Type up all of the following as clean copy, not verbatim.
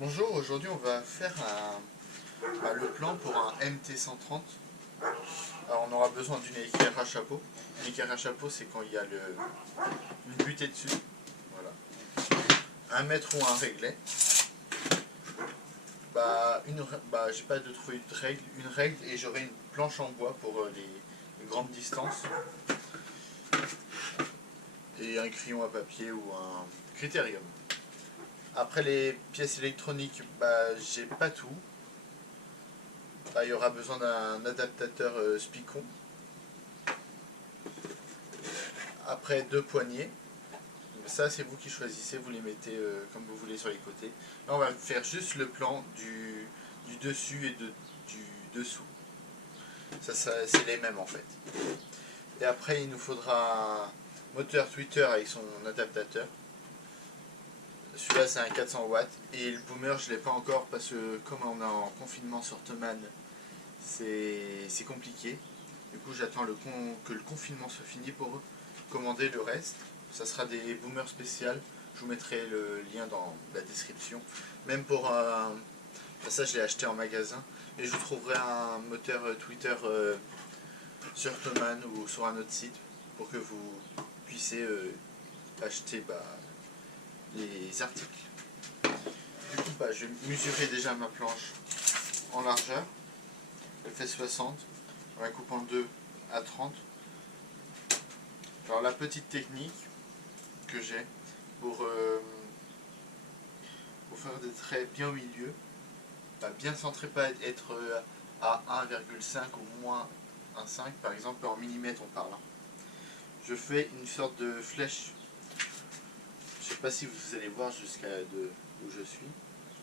Bonjour, aujourd'hui on va faire le plan pour un MT130. Alors on aura besoin d'une équerre à chapeau. Une équerre à chapeau, c'est quand il y a une butée dessus. Voilà. Un mètre ou un réglet. J'ai pas de trouver une règle et j'aurai une planche en bois pour les grandes distances. Et un crayon à papier ou un critérium. Après les pièces électroniques, j'ai pas tout. Il y aura besoin d'un adaptateur Spicon. Après deux poignées. Ça c'est vous qui choisissez, vous les mettez comme vous voulez sur les côtés. Là on va faire juste le plan du dessus et du dessous. Ça c'est les mêmes en fait. Et après il nous faudra un moteur Twitter avec son adaptateur. Celui-là c'est un 400 watts et le boomer je ne l'ai pas encore parce que comme on est en confinement sur Thomann, c'est compliqué. Du coup j'attends que le confinement soit fini pour commander le reste. Ça sera des boomers spéciales. Je vous mettrai le lien dans la description. Même pour ça je l'ai acheté en magasin. Et je vous trouverai un moteur Twitter sur Thomann ou sur un autre site pour que vous puissiez acheter les articles. Du coup je vais mesurer déjà ma planche en largeur. Elle fait 60. On la coupe en deux à 30. Alors la petite technique que j'ai pour faire des traits bien au milieu, bien centré, pas être à 1,5 ou moins 1,5 par exemple, en millimètres on parle. Je fais une sorte de flèche. Je sais pas si vous allez voir jusqu'à où je suis.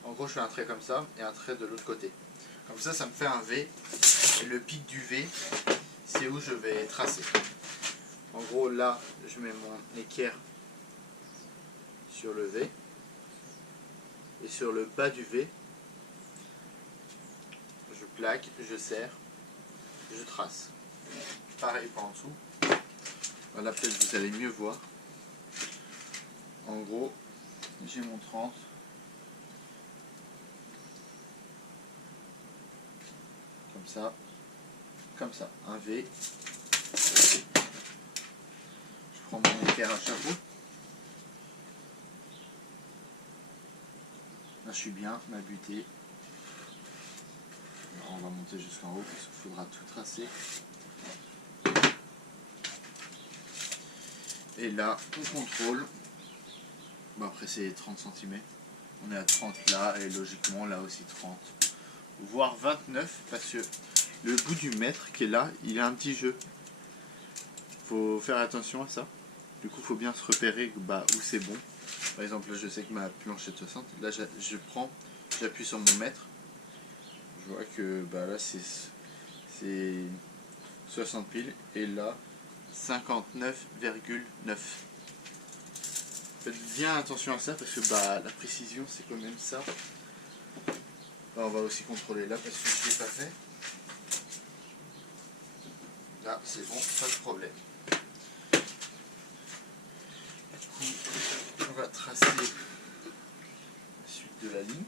En gros je fais un trait comme ça et un trait de l'autre côté. Comme ça me fait un V. Et le pic du V, c'est où je vais tracer. En gros là je mets mon équerre sur le V. Et sur le bas du V, je plaque, je serre, je trace. Pareil par en dessous. Là peut-être vous allez mieux voir. En gros, j'ai mon 30. Comme ça, un V. Je prends mon équerre à chapeau. Là je suis bien, ma butée. Alors, on va monter jusqu'en haut parce qu'il faudra tout tracer. Et là, on contrôle. Après c'est 30 cm. On est à 30 là et logiquement là aussi 30. Voire 29 parce que le bout du mètre qui est là, il a un petit jeu. Faut faire attention à ça. Du coup, faut bien se repérer où c'est bon. Par exemple, là, je sais que ma planche est de 60. Là, j'appuie sur mon mètre. Je vois que là, c'est 60 piles. Et là, 59,9. Faites bien attention à ça parce que la précision, c'est quand même ça. On va aussi contrôler là parce que je ne l'ai pas fait. Là, c'est bon, pas de problème. Du coup, on va tracer la suite de la ligne.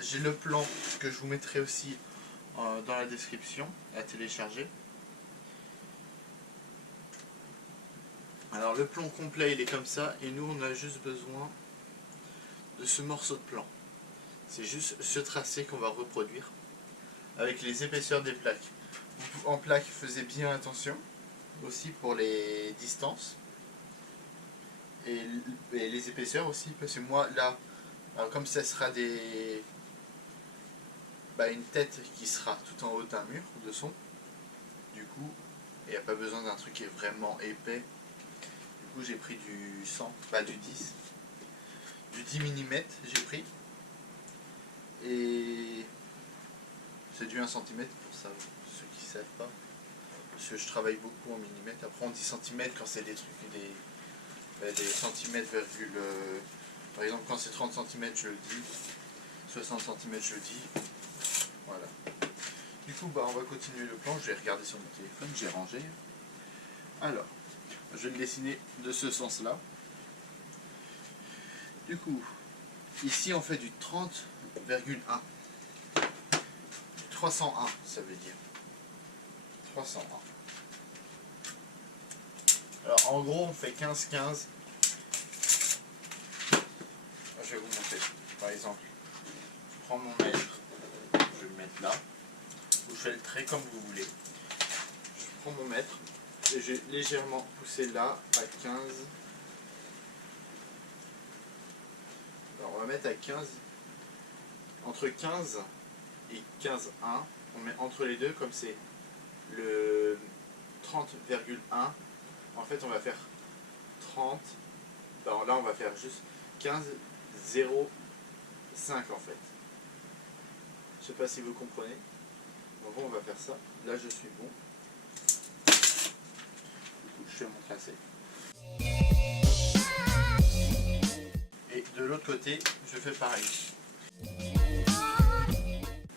J'ai le plan que je vous mettrai aussi dans la description à télécharger. Alors le plan complet il est comme ça et nous on a juste besoin de ce morceau de plan. C'est juste ce tracé qu'on va reproduire avec les épaisseurs des plaques. En plaque, faites bien attention aussi pour les distances et les épaisseurs aussi parce que moi là, comme ça sera une tête qui sera tout en haut d'un mur de son, du coup il n'y a pas besoin d'un truc qui est vraiment épais. Du coup j'ai pris du 100, du 10 mm j'ai pris et c'est du 1 cm pour ça, ceux qui ne savent pas parce que je travaille beaucoup en millimètres. Après 70 cm quand c'est des trucs, des centimètres, virgule, par exemple quand c'est 30 cm je le dis, 60 cm je le dis, voilà. Du coup on va continuer le plan, je vais regarder sur mon téléphone, j'ai rangé. Alors, je vais le dessiner de ce sens là. Du coup, ici on fait du 30,1. 301 ça veut dire. 301. Alors en gros on fait 15-15. Je vais vous montrer. Par exemple, je prends mon mètre, je vais le mettre là, ou je fais le trait comme vous voulez. Je prends mon mètre et je vais légèrement pousser là à 15. Alors on va mettre à 15. Entre 15 et 15,1, on met entre les deux comme c'est le 30,1. En fait on va faire 30. Alors là on va faire juste 15,05 en fait. Je sais pas si vous comprenez. Donc on va faire ça. Là je suis bon. Du coup je fais mon tracé. Et de l'autre côté je fais pareil.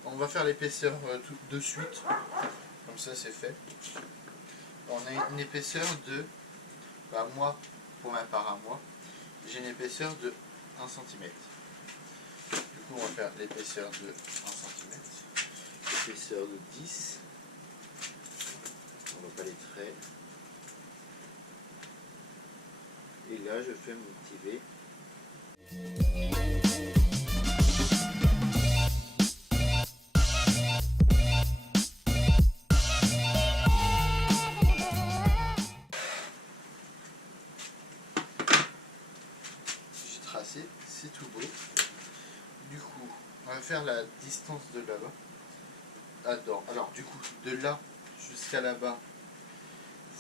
On va faire l'épaisseur de suite. Comme ça c'est fait. On a une épaisseur de, moi, pour ma part à moi, j'ai une épaisseur de 1 cm. Du coup on va faire l'épaisseur de 1 cm, l'épaisseur de 10, on va pas les traits, et là je fais mon petit V. J'ai tracé, c'est tout beau. Du coup, on va faire la distance de là-bas. Alors, du coup, de là jusqu'à là-bas,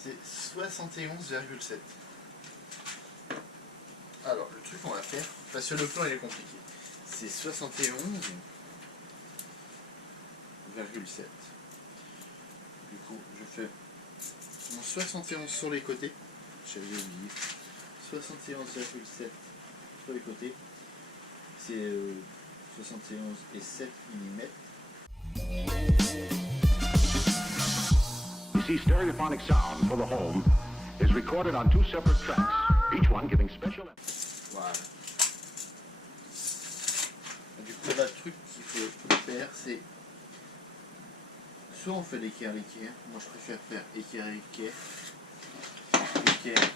c'est 71,7. Alors, le truc qu'on va faire, parce que le plan il est compliqué, c'est 71,7. Du coup, je fais mon 71 sur les côtés. J'avais oublié. 71,7 sur les côtés. C'est 71,7 mm. You see, stereophonic sound for the home is recorded on 2 separate tracks, each one giving special. Voilà. Du coup, là, le truc qu'il faut faire, c'est soit on fait l'équerre-équerre. Moi, je préfère faire équerre-équerre. Équerre.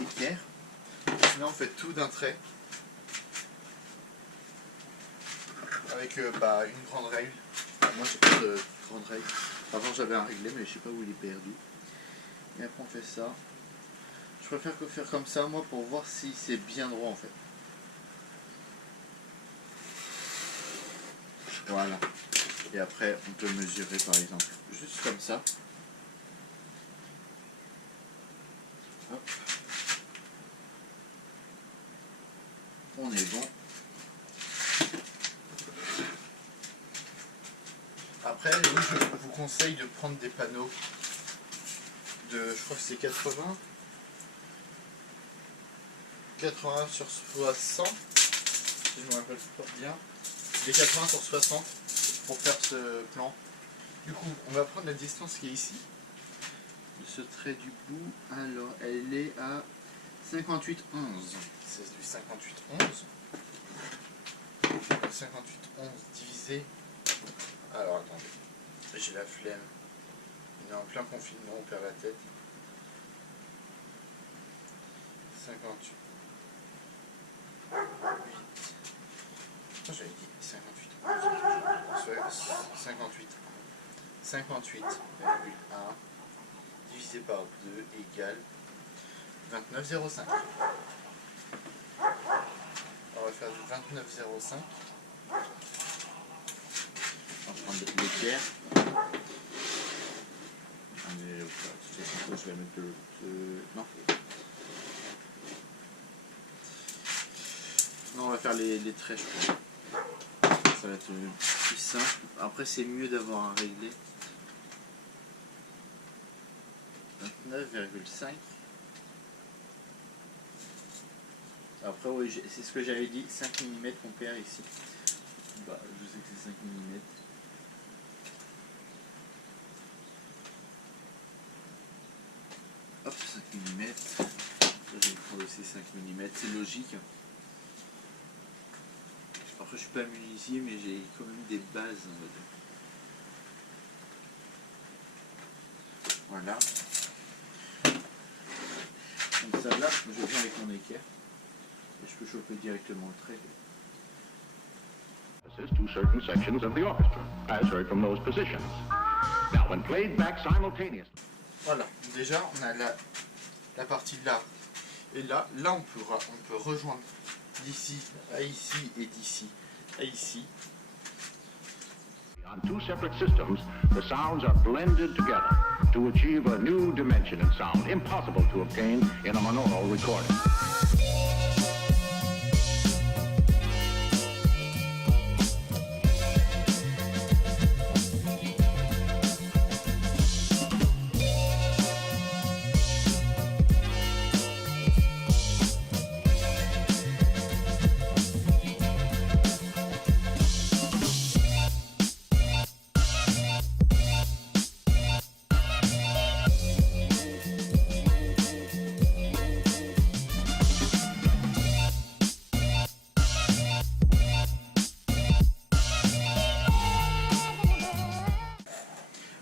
Équerre. Sinon, on fait tout d'un trait. Avec une grande règle. Moi j'ai pas de grande règle. Avant j'avais un réglé mais je sais pas où il est perdu. Et après on fait ça. Je préfère que faire comme ça moi pour voir si c'est bien droit en fait. Voilà. Et après on peut mesurer par exemple juste comme ça. Hop. On est bon. Après, oui, je vous conseille de prendre des panneaux de, je crois que c'est 80 sur 60, si je me rappelle pas bien, des 80 sur 60 pour faire ce plan. Du coup, on va prendre la distance qui est ici, de ce trait du bout. Alors, elle est à 58,11. C'est du 58,11. 58,11 divisé. Alors attendez, j'ai la flemme. On est en plein confinement, on perd la tête. 58. J'avais dit 58. 58,1 divisé par 2 égale 29,05. On va faire du 29,05. On va prendre l'équerre. Je vais mettre le... Non. Non, on va faire les traits, je crois. Ça va être plus simple. Après, c'est mieux d'avoir un réglé. 9,5. Après, oui, c'est ce que j'avais dit, 5 mm qu'on perd ici. Bah, je sais que c'est 5 mm. Hop, 5 mm. Je vais prendre aussi 5 mm, c'est logique. Après, je suis pas menuisier, mais j'ai quand même des bases, on va dire. Voilà. Comme ça, là, je viens avec mon équerre. Et je peux choper directement le trait. To certain sections of the orchestra, as heard from those positions. Now, when played back simultaneously. Voilà, déjà on a la partie là. Et là on peut rejoindre d'ici à ici et d'ici à ici. On two separate systems, the sounds are blended together to achieve a new dimension in sound, impossible to obtain in a monaural recording.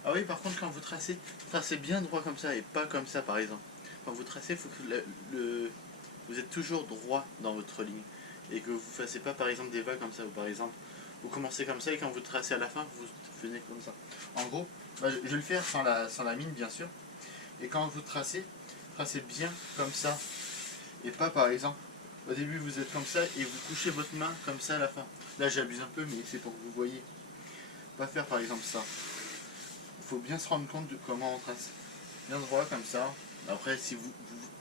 Ah oui, par contre, quand vous tracez bien droit comme ça et pas comme ça, par exemple. Quand vous tracez, il faut que vous êtes toujours droit dans votre ligne et que vous ne fassiez pas, par exemple, des vagues comme ça. Ou par exemple, vous commencez comme ça et quand vous tracez à la fin, vous venez comme ça. En gros, bah, je vais le faire sans la mine, bien sûr. Et quand vous tracez bien comme ça et pas, par exemple, au début vous êtes comme ça et vous couchez votre main comme ça à la fin. Là, j'abuse un peu, mais c'est pour que vous voyez. Pas faire, par exemple, ça. Il faut bien se rendre compte de comment on trace. Bien droit comme ça. Après, si vous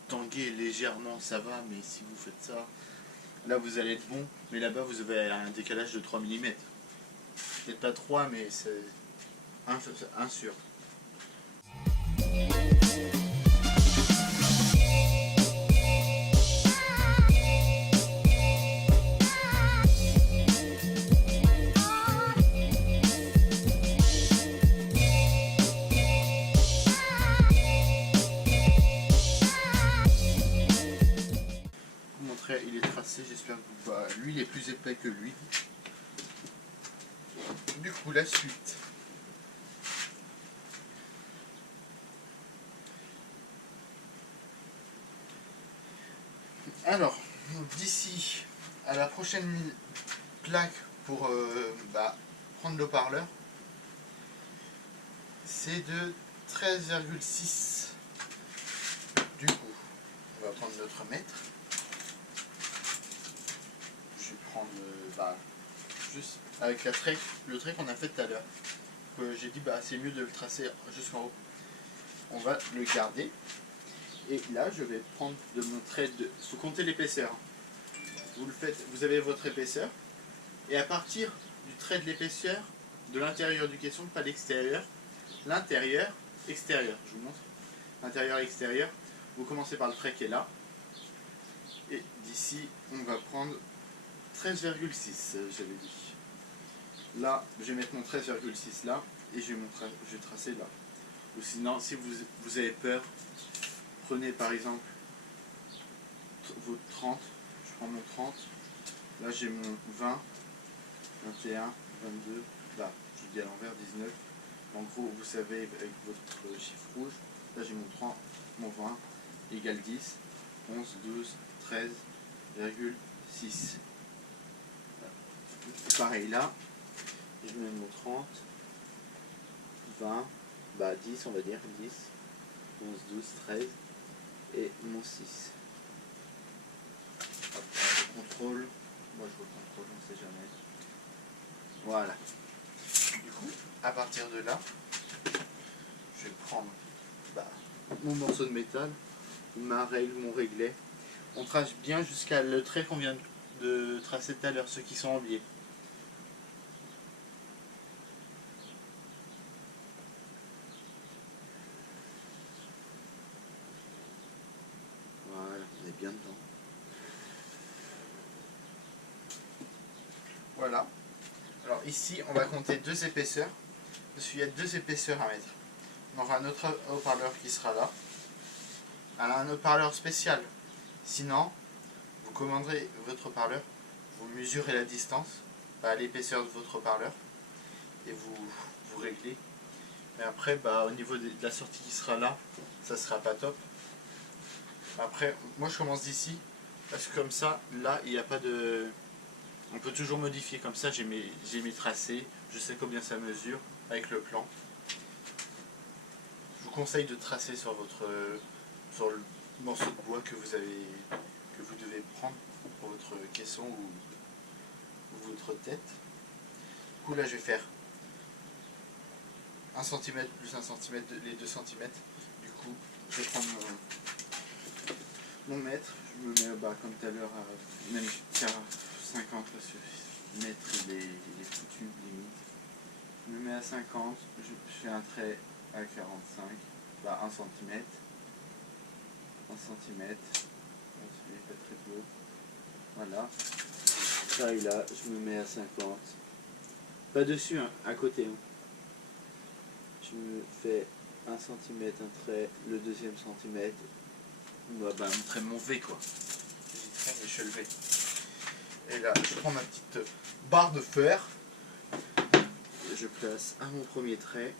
tanguez légèrement, ça va, mais si vous faites ça, là vous allez être bon. Mais là-bas, vous avez un décalage de 3 mm. Peut-être pas 3, mais c'est 1 sur. Il est tracé, j'espère que vous voyez. Lui il est plus épais que lui. Du coup la suite. Alors, d'ici à la prochaine plaque pour prendre le parleur, c'est de 13,6. Du coup, on va prendre notre mètre. Je vais prendre juste avec le trait qu'on a fait tout à l'heure. J'ai dit c'est mieux de le tracer jusqu'en haut. On va le garder. Et là je vais prendre de mon trait de. Il faut compter l'épaisseur. Vous le faites, vous avez votre épaisseur. Et à partir du trait de l'épaisseur, de l'intérieur du caisson, pas l'extérieur, l'intérieur, extérieur, je vous montre. Intérieur, extérieur, vous commencez par le trait qui est là. Et d'ici, on va prendre 13,6, j'avais dit. Là, je vais mettre mon 13,6 là, et je vais tracer là. Ou sinon, si vous avez peur, prenez par exemple votre 30, je prends mon 30, là j'ai mon 20, 21, 22, là, je dis à l'envers 19. En gros, vous savez, avec votre chiffre rouge, là j'ai mon 30, mon 20, égale 10, 11, 12, 13,6. Pareil là, je mets mon 30, 20, 10 on va dire, 10, 11, 12, 13 et mon 6. Hop, je contrôle, moi je recontrôle, on ne sait jamais. Voilà. Du coup, à partir de là, je vais prendre mon morceau de métal, ma règle, mon réglet. On trace bien jusqu'à le trait qu'on vient de tracer tout à l'heure, ceux qui sont en biais. Voilà. Alors ici, on va compter 2 épaisseurs, parce qu'il y a 2 épaisseurs à mettre. On aura un autre haut-parleur qui sera là. Alors, un haut-parleur spécial. Sinon, vous commanderez votre haut-parleur, vous mesurez la distance, l'épaisseur de votre haut-parleur, et vous réglez. Mais après, au niveau de la sortie qui sera là, ça sera pas top. Après, moi je commence d'ici, parce que comme ça, là, il n'y a pas de... On peut toujours modifier comme ça, j'ai mes tracés, je sais combien ça mesure avec le plan. Je vous conseille de tracer sur sur le morceau de bois que vous devez prendre pour votre caisson ou votre tête. Du coup là je vais faire 1 cm plus 1 cm, les 2 cm. Du coup je vais prendre mon mètre, je me mets comme tout à l'heure à même 50 parce que mètre il est foutu limite. Je me mets à 50, je fais un trait à 45, 1 cm. 1 cm, il n'est pas très beau. Voilà. Taille là, je me mets à 50. Pas dessus, hein, à côté. Hein. Je me fais 1 cm, un trait, le deuxième centimètre. Un trait mon V quoi. J'ai trait mais je le V. Et là, je prends ma petite barre de fer. Et je place à mon premier trait.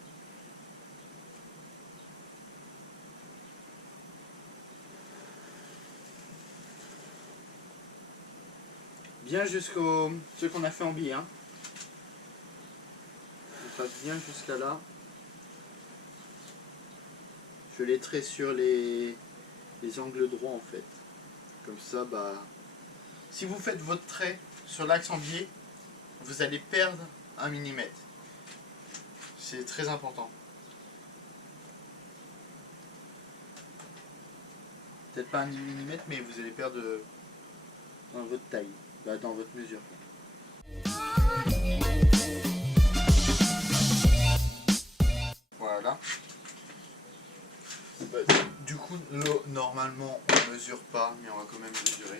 Bien jusqu'au... ce qu'on a fait en biais. Hein. On passe bien jusqu'à là. Je les traite sur les angles droits en fait. Comme ça, si vous faites votre trait sur l'axe en biais, vous allez perdre 1 mm. C'est très important. Peut-être pas 1 mm, mais vous allez perdre dans votre taille. Dans votre mesure. Voilà. Du coup, normalement, on ne mesure pas, mais on va quand même mesurer.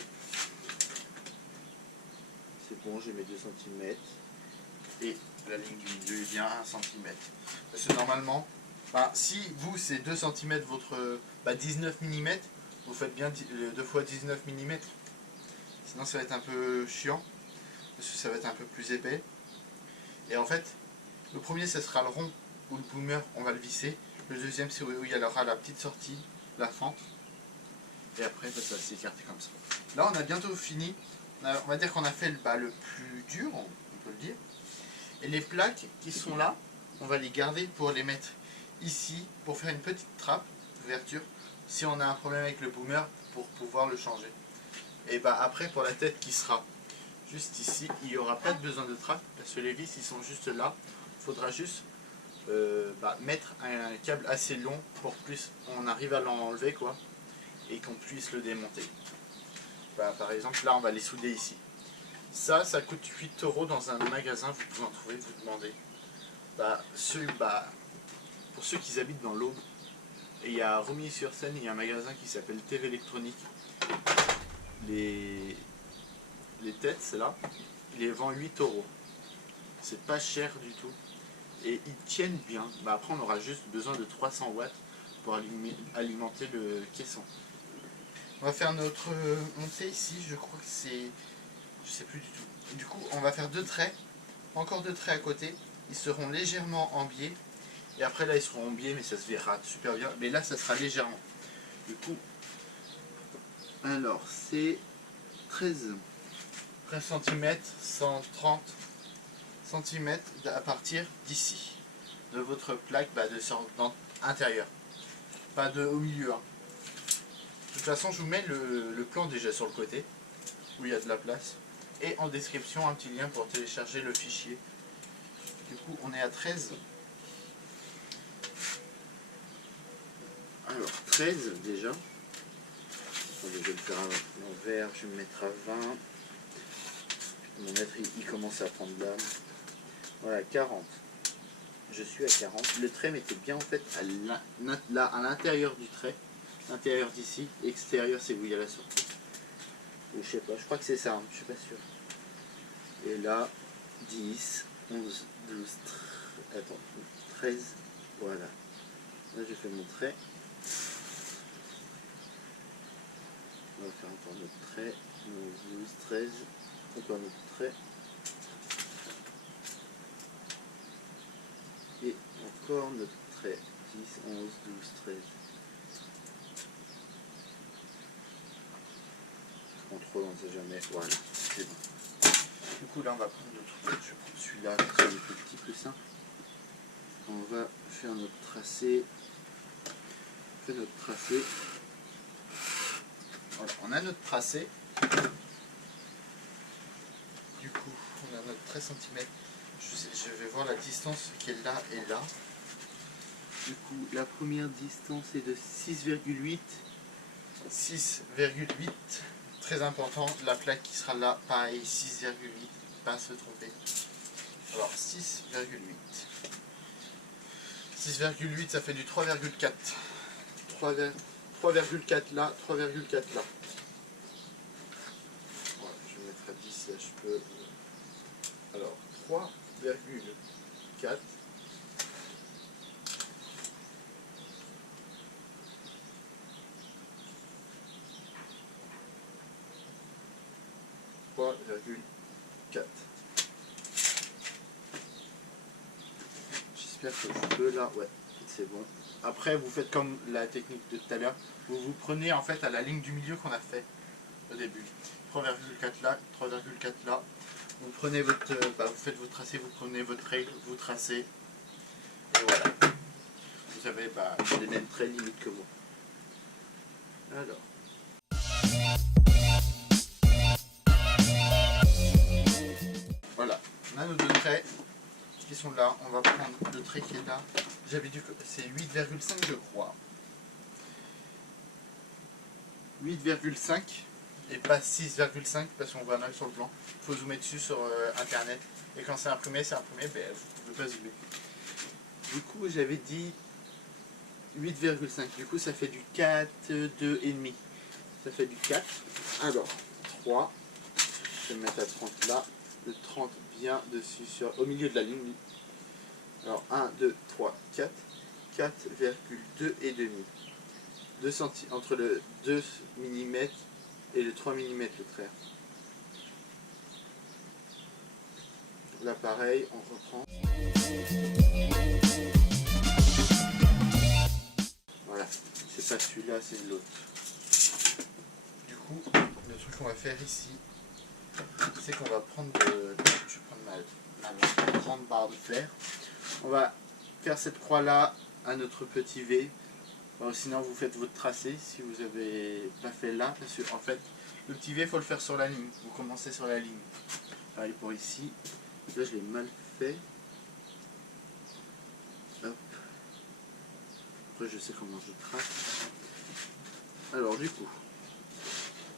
C'est bon, j'ai mes 2 cm. Et la ligne du milieu est bien 1 cm. Parce que normalement, si vous, c'est 2 cm votre 19 mm, vous faites bien 2 fois 19 mm. Sinon ça va être un peu chiant, parce que ça va être un peu plus épais. Et en fait, le premier ça sera le rond, où le boomer on va le visser. Le deuxième c'est où il y aura la petite sortie, la fente. Et après ça va s'écarter comme ça. Là on a bientôt fini. On va dire qu'on a fait le plus dur, on peut le dire. Et les plaques qui sont là, on va les garder pour les mettre ici, pour faire une petite trappe d'ouverture, si on a un problème avec le boomer, pour pouvoir le changer. Et après pour la tête qui sera juste ici, il n'y aura pas de besoin de trappe parce que les vis ils sont juste là. Il faudra juste mettre un câble assez long pour plus on arrive à l'enlever quoi et qu'on puisse le démonter. Par exemple là on va les souder ici. Ça coûte 8 € dans un magasin, vous pouvez en trouver, vous demandez. Pour ceux qui habitent dans l'Aube, et il y a à Romilly-sur-Seine, il y a un magasin qui s'appelle TV Électronique. Les têtes, c'est là, il les vend 8 €. C'est pas cher du tout. Et ils tiennent bien. Après, on aura juste besoin de 300 watts pour alimenter le caisson. On va faire notre montée ici, je crois que c'est... Je sais plus du tout. Du coup, on va faire 2 traits. Encore 2 traits à côté. Ils seront légèrement en biais. Et après, là, ils seront en biais, mais ça se verra super bien. Mais là, ça sera légèrement. Du coup, alors, c'est 13 cm, 130 cm à partir d'ici. De votre plaque intérieure. Pas au milieu. Hein. De toute façon, je vous mets le plan déjà sur le côté, où il y a de la place. Et en description, un petit lien pour télécharger le fichier. Du coup, on est à 13. Alors, 13 déjà. Attendez, je vais le faire à l'envers, je vais me mettre à 20. Mon mètre, il commence à prendre l'âme. Voilà, 40. Je suis à 40. Le trait m'était bien en fait à l'intérieur du trait. L'intérieur d'ici. Extérieur, c'est où il y a la sortie. Ou je sais pas, je crois que c'est ça, hein, je suis pas sûr. Et là, 10, 11, 12, 13, voilà. Là j'ai fait mon trait. On va faire encore notre trait. 11, 12, 13, encore notre trait. Et encore notre trait. 10, 11, 12, 13. Contrôle, on ne sait jamais. Voilà, c'est bon. Du coup là on va prendre notre, je prends celui-là, c'est le plus petit, plus simple. On va faire notre tracé. On fait notre tracé. Voilà, on a notre tracé. Du coup, on a notre 13 cm. Je vais voir la distance qui est là et là. Du coup, la première distance est de 6,8. 6,8. Très important, la plaque qui sera là, pareil, 6,8. Pas se tromper. Alors, 6,8. 6,8, ça fait du 3,4. 3,4 là, 3,4 là. Voilà, je vais mettre à 10 là, je peux. Alors, 3,4. J'espère que je peux là, ouais, c'est bon. Après, vous faites comme la technique de tout à l'heure. Vous prenez en fait à la ligne du milieu qu'on a fait au début. 3,4 là, 3,4 là. Vous prenez votre, vous faites votre tracé, vous prenez votre règle, vous tracez. Et voilà. Vous avez les mêmes traits limite que moi. Alors. Voilà, on a nos deux traits qui sont là. On va prendre le trait qui est là. J'avais dit que c'est 8,5 je crois. 8,5 et pas 6,5 parce qu'on voit mal sur le plan. Il faut zoomer dessus sur internet. Et quand c'est imprimé, vous ne pouvez pas zoomer. Du coup, j'avais dit 8,5. Du coup, ça fait du 4, 2,5. Ça fait du 4. Alors, 3. Je vais me mettre à 30 là. Le 30 bien dessus, au milieu de la ligne. Alors, 1, 2, 3, 4. 4,2 et demi. 2 cm, entre le 2 mm et le 3 mm le trait. Là, pareil, on reprend. Voilà, c'est pas celui-là, c'est l'autre. Du coup, le truc qu'on va faire ici, c'est qu'on va prendre je vais prendre ma grande barre de fer. On va faire cette croix là à notre petit V. Bon, sinon vous faites votre tracé si vous n'avez pas fait là, parce que en fait le petit V il faut le faire sur la ligne. Vous commencez sur la ligne. Allez, pour ici, là je l'ai mal fait. Hop. Après je sais comment je trace. Alors du coup,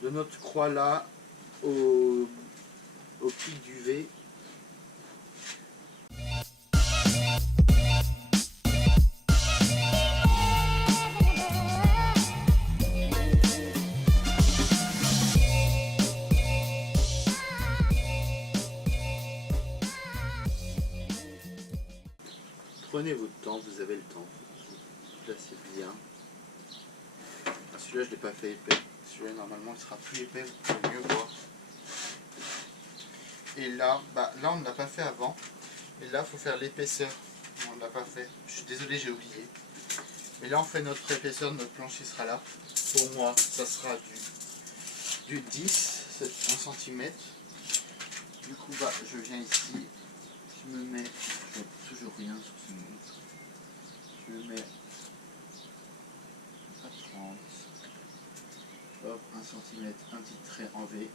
de notre croix là au pic du V. Prenez votre temps, vous avez le temps. Placez bien. Celui-là je l'ai pas fait épais. Celui-là normalement il sera plus épais, vous pouvez mieux voir. Et là, là on ne l'a pas fait avant. Et là il faut faire l'épaisseur. On ne l'a pas fait. Je suis désolé, j'ai oublié. Mais là on fait notre épaisseur, notre plancher sera là. Pour moi, ça sera du 10, 1 cm. Du coup, je viens ici. Je me mets, je vois toujours rien sur ce montre. Je me mets à 30. Hop, 1 cm, un petit trait en V.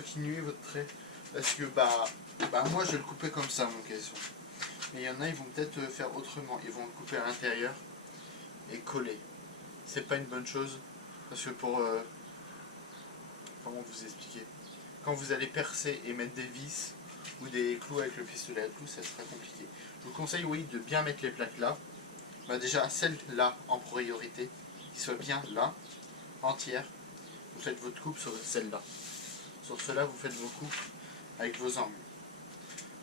continuez votre trait. Parce que moi je le coupais comme ça mon caisson. Mais il y en a, ils vont peut-être faire autrement. Ils vont le couper à l'intérieur et coller. C'est pas une bonne chose. Parce que comment vous expliquer? Quand vous allez percer et mettre des vis ou des clous avec le pistolet à clous, ça sera compliqué. Je vous conseille, oui, de bien mettre les plaques là. Déjà, celle-là en priorité, qui soit bien là, entière. Vous faites votre coupe sur celle-là. Sur cela, vous faites vos coupes avec vos angles.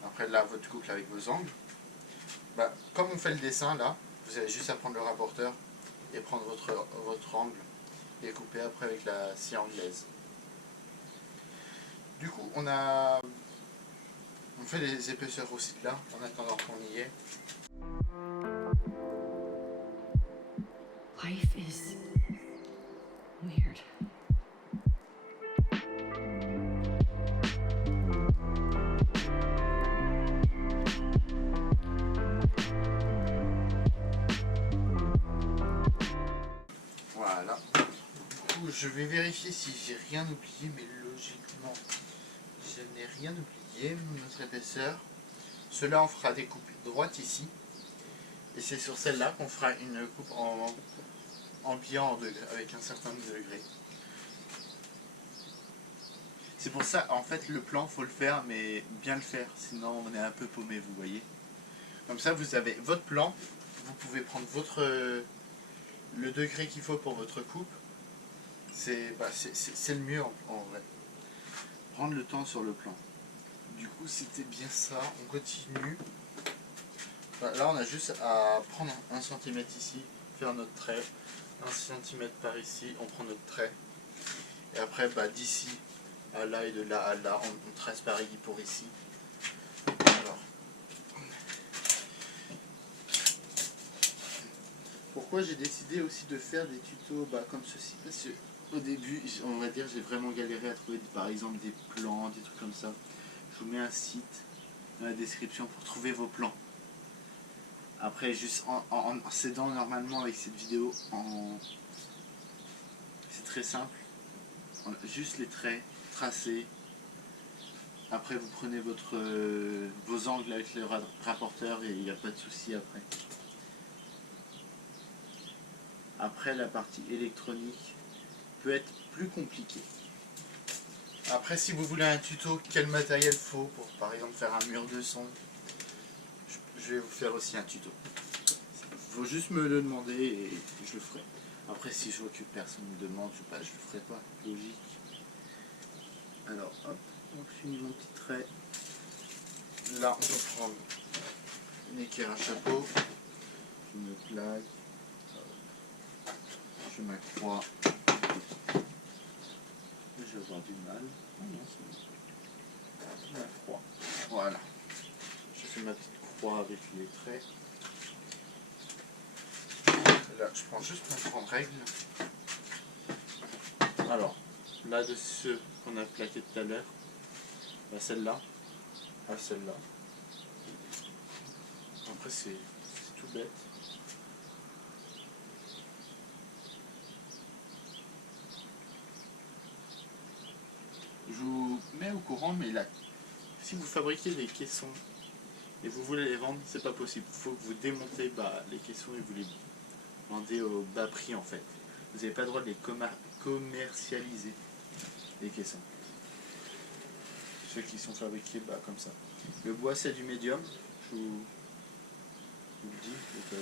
Après là, votre coupe avec vos angles. Comme on fait le dessin là, vous avez juste à prendre le rapporteur et prendre votre angle et couper après avec la scie anglaise. Du coup, on fait les épaisseurs aussi de là, en attendant qu'on y est. Life is weird. Voilà. Du coup, je vais vérifier si j'ai rien oublié, mais logiquement, je n'ai rien oublié. Notre épaisseur. Cela, on fera des coupes droites ici. Et c'est sur celle-là qu'on fera une coupe en pliant en degrés, avec un certain degré. C'est pour ça, en fait, le plan, faut le faire, mais bien le faire, sinon on est un peu paumé, vous voyez. Comme ça, vous avez votre plan, vous pouvez prendre le degré qu'il faut pour votre coupe. C'est le mieux en vrai. Prendre le temps sur le plan. Du coup, c'était bien ça, on continue. Là, on a juste à prendre 1 cm ici, faire notre trait. 1 cm par ici, on prend notre trait. Et après, d'ici à là et de là à là, on trace pareil pour ici. Alors, pourquoi j'ai décidé aussi de faire des tutos comme ceci? Parce qu'au début, on va dire, j'ai vraiment galéré à trouver par exemple des plans, des trucs comme ça. Je vous mets un site dans la description pour trouver vos plans. Après, juste en s'aidant normalement avec cette vidéo, c'est très simple. Juste les traits tracés. Après, vous prenez vos angles avec le rapporteur et il n'y a pas de souci après. Après, la partie électronique peut être plus compliquée. Après, si vous voulez un tuto, quel matériel faut pour par exemple faire un mur de son, je vais vous faire aussi un tuto. Il faut juste me le demander et je le ferai. Après, si je vois que personne me demande, je le ferai pas. Logique. Alors, hop, on finit mon petit trait. Là, on peut prendre une équerre à chapeau, une plaque, je m'accrois. Je vais avoir du mal. Oh non, c'est bon. Je m'accrois. Voilà. Je fais ma petite croix avec les traits. Là, je prends juste ma grande règle. Alors, là de ceux qu'on a plaqués tout à l'heure, celle-là, à celle-là. Après, c'est tout bête. Je vous mets au courant, mais là, si vous fabriquez des caissons et vous voulez les vendre, c'est pas possible. Il faut que vous démontez les caissons et vous les vendez au bas prix en fait. Vous n'avez pas le droit de les commercialiser, les caissons. Ceux qui sont fabriqués comme ça. Le bois c'est du médium, je vous le dis, il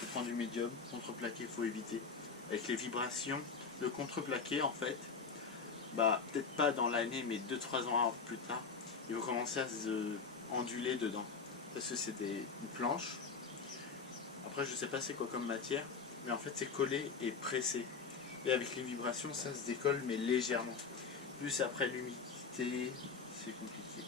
faut prendre du médium, contreplaqué il faut éviter. Avec les vibrations, le contreplaqué en fait, peut-être pas dans l'année mais 2-3 ans plus tard, il va commencer à se onduler dedans. Parce que c'est une planche. Après je sais pas c'est quoi comme matière, mais en fait c'est collé et pressé. Et avec les vibrations ça se décolle mais légèrement. Plus après l'humidité, c'est compliqué.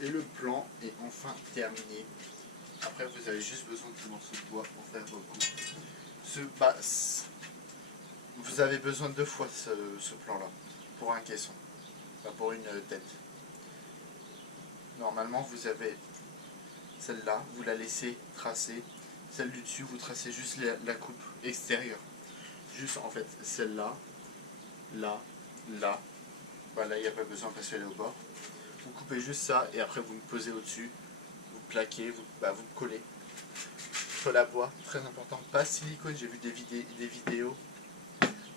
Et le plan est enfin terminé. Après, vous avez juste besoin de morceaux de bois pour faire vos coups. Vous avez besoin de 2 fois ce plan-là pour un caisson, pas pour une tête. Normalement, vous avez celle-là, vous la laissez tracer. Celle du dessus, vous tracez juste la coupe extérieure. Juste en fait, celle-là, là, là. Voilà, il n'y a pas besoin parce qu'elle est au bord. Vous coupez juste ça et après vous me posez au-dessus. Vous plaquez, vous me collez. Sur la bois, très important, pas silicone. J'ai vu des vidéos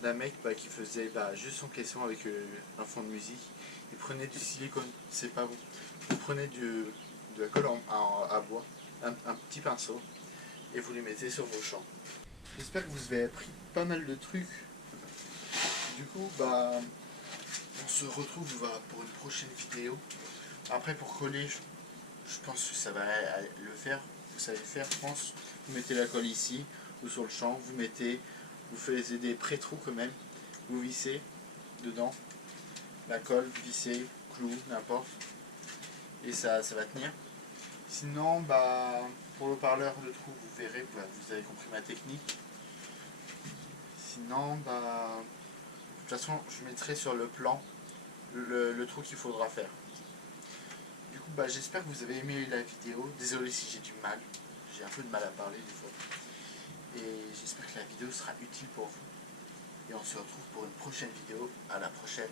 d'un mec qui faisait juste son caisson avec un fond de musique. Il prenait du silicone, c'est pas bon. Vous prenez de la colle à bois, un petit pinceau, et vous les mettez sur vos champs. J'espère que vous avez appris pas mal de trucs. Du coup, on se retrouve pour une prochaine vidéo. Après, pour coller, je pense que ça va le faire. Vous savez faire, je pense. Vous mettez la colle ici ou sur le champ. Vous faites des pré-trous quand même. Vous vissez dedans. La colle, vissez, clou, n'importe. Et ça va tenir. Sinon, pour le parleur, le trou, vous verrez, vous avez compris ma technique. Sinon, de toute façon, je mettrai sur le plan le trou qu'il faudra faire. Du coup, j'espère que vous avez aimé la vidéo. Désolé si j'ai du mal. J'ai un peu de mal à parler des fois. Et j'espère que la vidéo sera utile pour vous. Et on se retrouve pour une prochaine vidéo. À la prochaine.